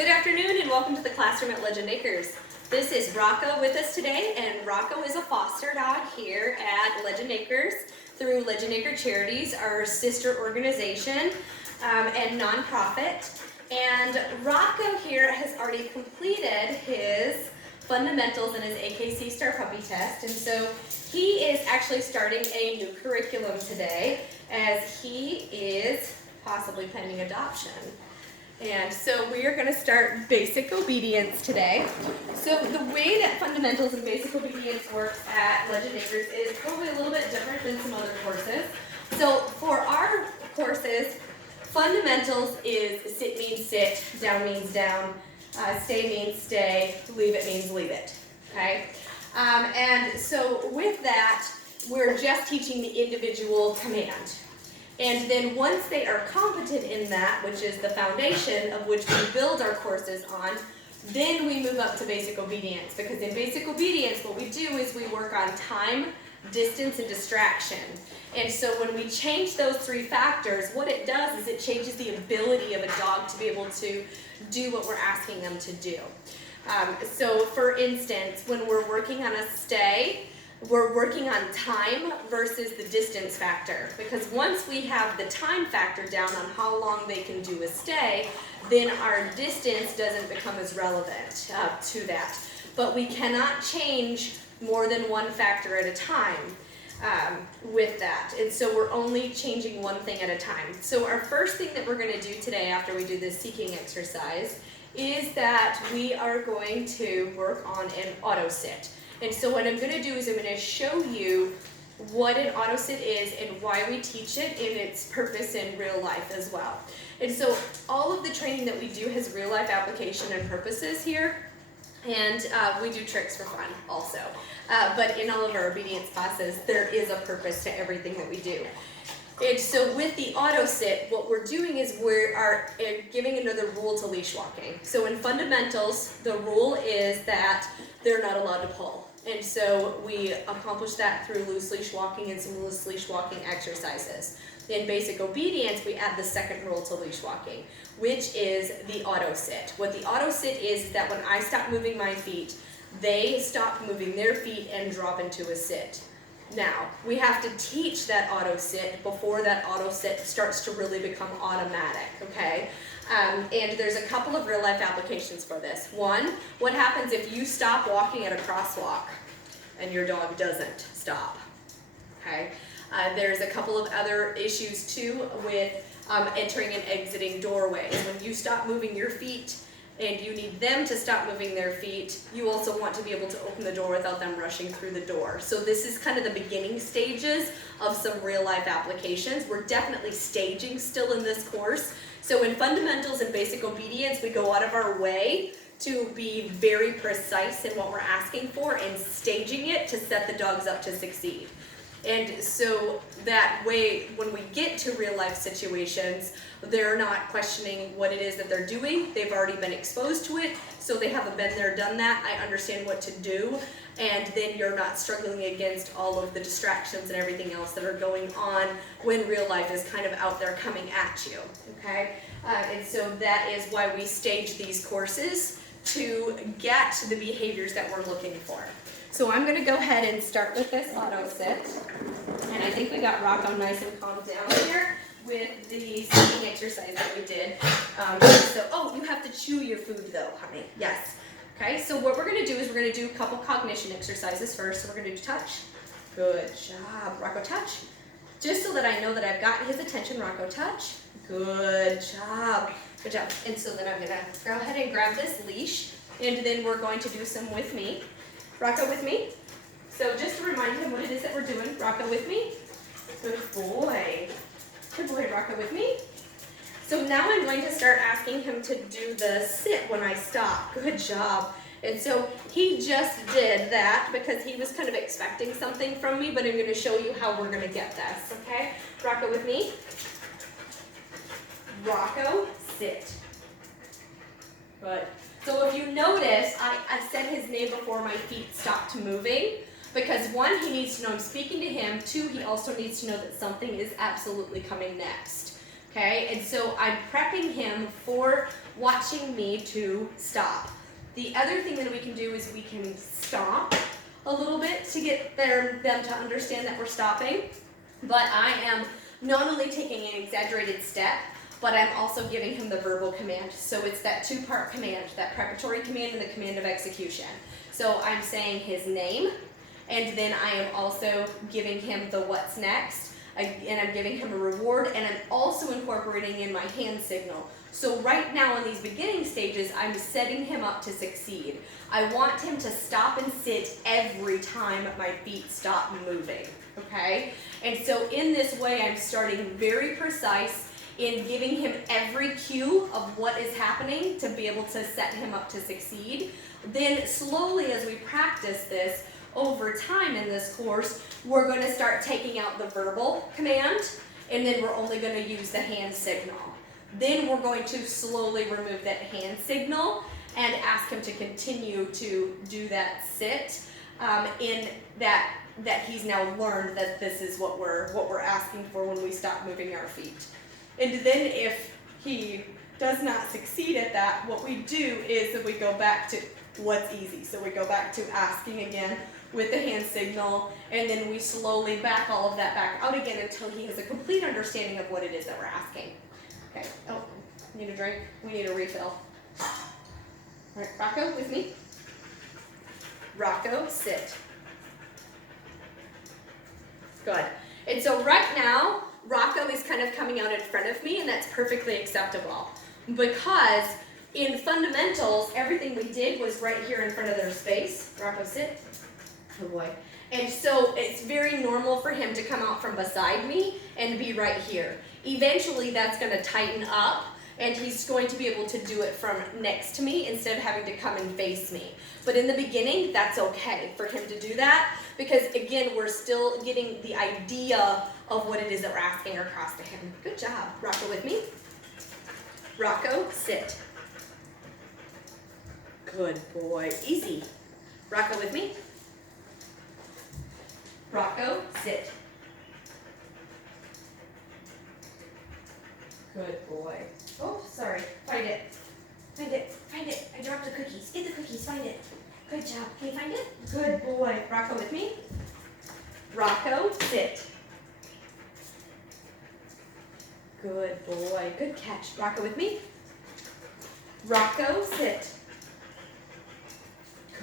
Good afternoon and welcome to the classroom at Legend Acres. This is Rocko with us today, and Rocko is a foster dog here at Legend Acres through Legend Acre Charities, our sister organization and nonprofit. And Rocko here has already completed his fundamentals and his AKC Star Puppy Test, and so he is actually starting a new curriculum today as he is possibly pending adoption. And so we are going to start basic obedience today. So the way that fundamentals and basic obedience works at Legend Acres is probably a little bit different than some other courses. So for our courses, fundamentals is sit means sit, down means down, stay means stay, leave it means leave it. Okay? And so with that, we're just teaching the individual command. And then once they are competent in that, which is the foundation of which we build our courses on, then we move up to basic obedience. Because in basic obedience, what we do is we work on time, distance, and distraction. And so when we change those three factors, what it does is it changes the ability of a dog to be able to do what we're asking them to do. So for instance, when we're working on a stay, we're working on time versus the distance factor, because once we have the time factor down on how long they can do a stay, then our distance doesn't become as relevant to that. But we cannot change more than one factor at a time with that, and so we're only changing one thing at a time. So our first thing that we're going to do today after we do this seeking exercise is that we are going to work on an auto sit. And so what I'm going to do is I'm going to show you what an auto sit is and why we teach it and its purpose in real life as well. And so all of the training that we do has real life application and purposes here, and we do tricks for fun also. But in all of our obedience classes, there is a purpose to everything that we do. And so with the auto sit, what we're doing is we are giving another rule to leash walking. So in fundamentals, the rule is that they're not allowed to pull. And so we accomplish that through loose leash walking and some loose leash walking exercises. In basic obedience, we add the second rule to leash walking, which is the auto sit. What the auto sit is that when I stop moving my feet, they stop moving their feet and drop into a sit. Now, we have to teach that auto sit before that auto sit starts to really become automatic, okay? And there's a couple of real life applications for this. One, what happens if you stop walking at a crosswalk and your dog doesn't stop, okay? There's a couple of other issues too with entering and exiting doorways. When you stop moving your feet and you need them to stop moving their feet, you also want to be able to open the door without them rushing through the door. So this is kind of the beginning stages of some real life applications. We're definitely staging still in this course. So in fundamentals and basic obedience, we go out of our way to be very precise in what we're asking for and staging it to set the dogs up to succeed. And so that way, when we get to real life situations, they're not questioning what it is that they're doing. They've already been exposed to it, so they haven't been there, done that. I understand what to do, and then you're not struggling against all of the distractions and everything else that are going on when real life is kind of out there coming at you, okay? And so that is why we stage these courses to get the behaviors that we're looking for. So I'm going to go ahead and start with this auto sit, and I think we got Rocko nice and calmed down here with the seating exercise that we did. Oh, you have to chew your food though, honey. Yes. Okay, so what we're going to do is we're going to do a couple cognition exercises first. So we're going to do touch. Good job. Rocko, touch. Just so that I know that I've got his attention. Rocko, touch. Good job. Good job. And so then I'm going to go ahead and grab this leash, and then we're going to do some with me. Rocko, with me. So just to remind him what it is that we're doing. Rocko, with me. Good boy. Good boy, Rocko, with me. So now I'm going to start asking him to do the sit when I stop. Good job. And so he just did that because he was kind of expecting something from me, but I'm going to show you how we're going to get this, okay? Rocko, with me. Rocko, sit. Good. So if you notice, I said his name before my feet stopped moving, because one, he needs to know I'm speaking to him. Two, he also needs to know that something is absolutely coming next. Okay, and so I'm prepping him him for watching me to stop. The other thing that we can do is we can stomp a little bit to get them to understand that we're stopping. But I am not only taking an exaggerated step, but I'm also giving him the verbal command. So it's that two-part command, that preparatory command and the command of execution. So I'm saying his name, and then I am also giving him the what's next, and I'm giving him a reward, and I'm also incorporating in my hand signal. So right now in these beginning stages, I'm setting him up to succeed. I want him to stop and sit every time my feet stop moving, okay? And so in this way, I'm starting very precise in giving him every cue of what is happening to be able to set him up to succeed. Then slowly as we practice this over time in this course, we're going to start taking out the verbal command, and then we're only going to use the hand signal. Then we're going to slowly remove that hand signal and ask him to continue to do that sit in that he's now learned that this is what we're asking for when we stop moving our feet. And then if he does not succeed at that, what we do is that we go back to what's easy. So we go back to asking again with the hand signal, and then we slowly back all of that back out again until he has a complete understanding of what it is that we're asking. Okay, oh, need a drink? We need a refill. All right, Rocko, with me. Rocko, sit. Good. And so right now, Rocko is kind of coming out in front of me, and that's perfectly acceptable. Because in fundamentals, everything we did was right here in front of their space. Rocko, sit. Oh boy. And so it's very normal for him to come out from beside me and be right here. Eventually that's going to tighten up, and he's going to be able to do it from next to me instead of having to come and face me. But in the beginning, that's okay for him to do that, because again, we're still getting the idea of what it is that we're asking across to him. Good job. Rocko, with me. Rocko, sit. Good boy. Easy. Rocko, with me. Rocko, sit. Good boy. Oh, sorry. Find it. Find it. Find it. I dropped the cookies. Get the cookies. Find it. Good job. Can you find it? Good boy. Rocko, with me. Rocko, sit. Good boy. Good catch. Rocko, with me. Rocko, sit.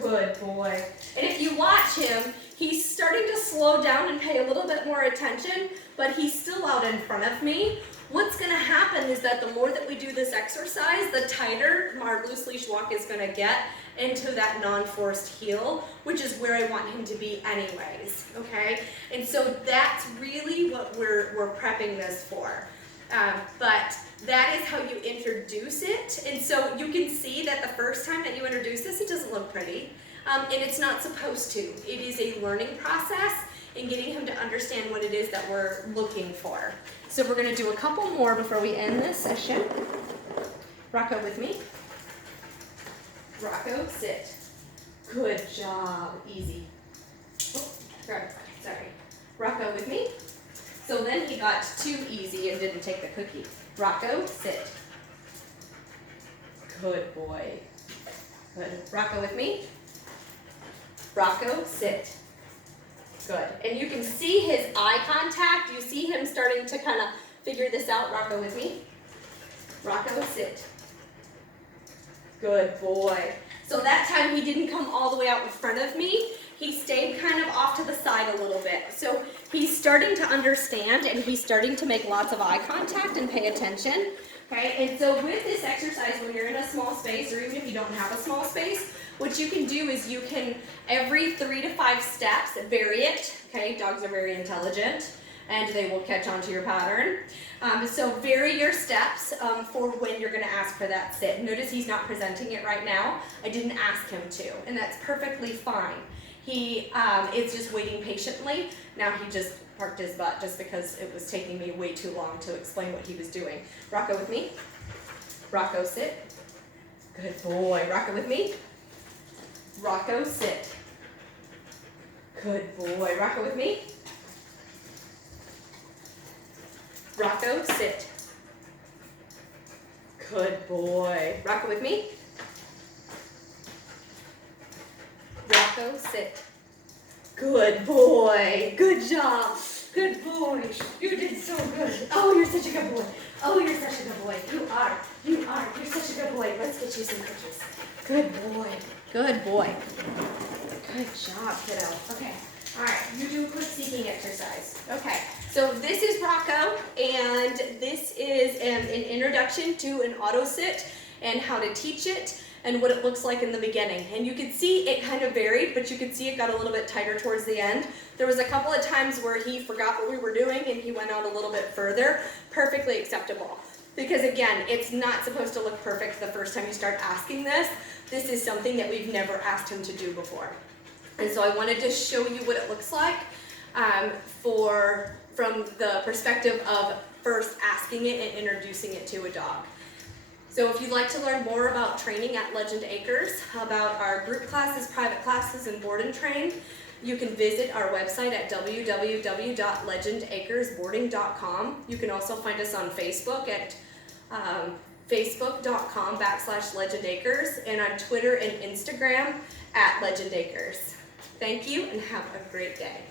Good boy. And if you watch him, he's starting to slow down and pay a little bit more attention, but he's still out in front of me. What's going to happen is that the more that we do this exercise, the tighter our loose leash walk is going to get into that non-forced heel, which is where I want him to be anyways, okay? And so that's really what we're prepping this for. But that is how you introduce it. And so you can see that the first time that you introduce this, it doesn't look pretty. And it's not supposed to. It is a learning process in getting him to understand what it is that we're looking for. So we're going to do a couple more before we end this session. Rocko, with me. Rocko, sit. Good job. Easy. Oh, sorry. Rocko, with me. So then he got too easy and didn't take the cookie. Rocko, sit. Good boy. Good. Rocko, with me. Rocko, sit. Good. And you can see his eye contact. You see him starting to kind of figure this out. Rocko, with me. Rocko, sit. Good boy. So that time he didn't come all the way out in front of me. He stayed kind of off to the side a little bit. So he's starting to understand, and he's starting to make lots of eye contact and pay attention. Okay? And so with this exercise, when you're in a small space, or even if you don't have a small space, what you can do is you can, every 3 to 5 steps, vary it. Okay? Dogs are very intelligent, and they will catch on to your pattern. So vary your steps for when you're going to ask for that sit. Notice he's not presenting it right now. I didn't ask him to, and that's perfectly fine. He is just waiting patiently. Now he just parked his butt just because it was taking me way too long to explain what he was doing. Rocko, with me. Rocko, sit. Good boy. Rocko, with me. Rocko, sit. Good boy. Rocko, with me. Rocko, sit. Good boy. Rocko with me. Rocko, sit. Good boy. Good job. Good boy. You did so good. Oh, you're such a good boy. Oh, you're such a good boy. You are. You're such a good boy. Let's get you some cookies. Good boy. Good boy. Good job, kiddo. Okay. All right. You do a quick seeking exercise. Okay. So this is Rocko, and this is an introduction to an auto sit and how to teach it and what it looks like in the beginning. And you can see it kind of varied, but you can see it got a little bit tighter towards the end. There was a couple of times where he forgot what we were doing and he went out a little bit further. Perfectly acceptable. Because again, it's not supposed to look perfect the first time you start asking this. This is something that we've never asked him to do before. And so I wanted to show you what it looks like from the perspective of first asking it and introducing it to a dog. So if you'd like to learn more about training at Legend Acres, about our group classes, private classes, and board and train, you can visit our website at www.legendacresboarding.com. You can also find us on Facebook at facebook.com/legendacres and on Twitter and Instagram at Legend Acres. Thank you and have a great day.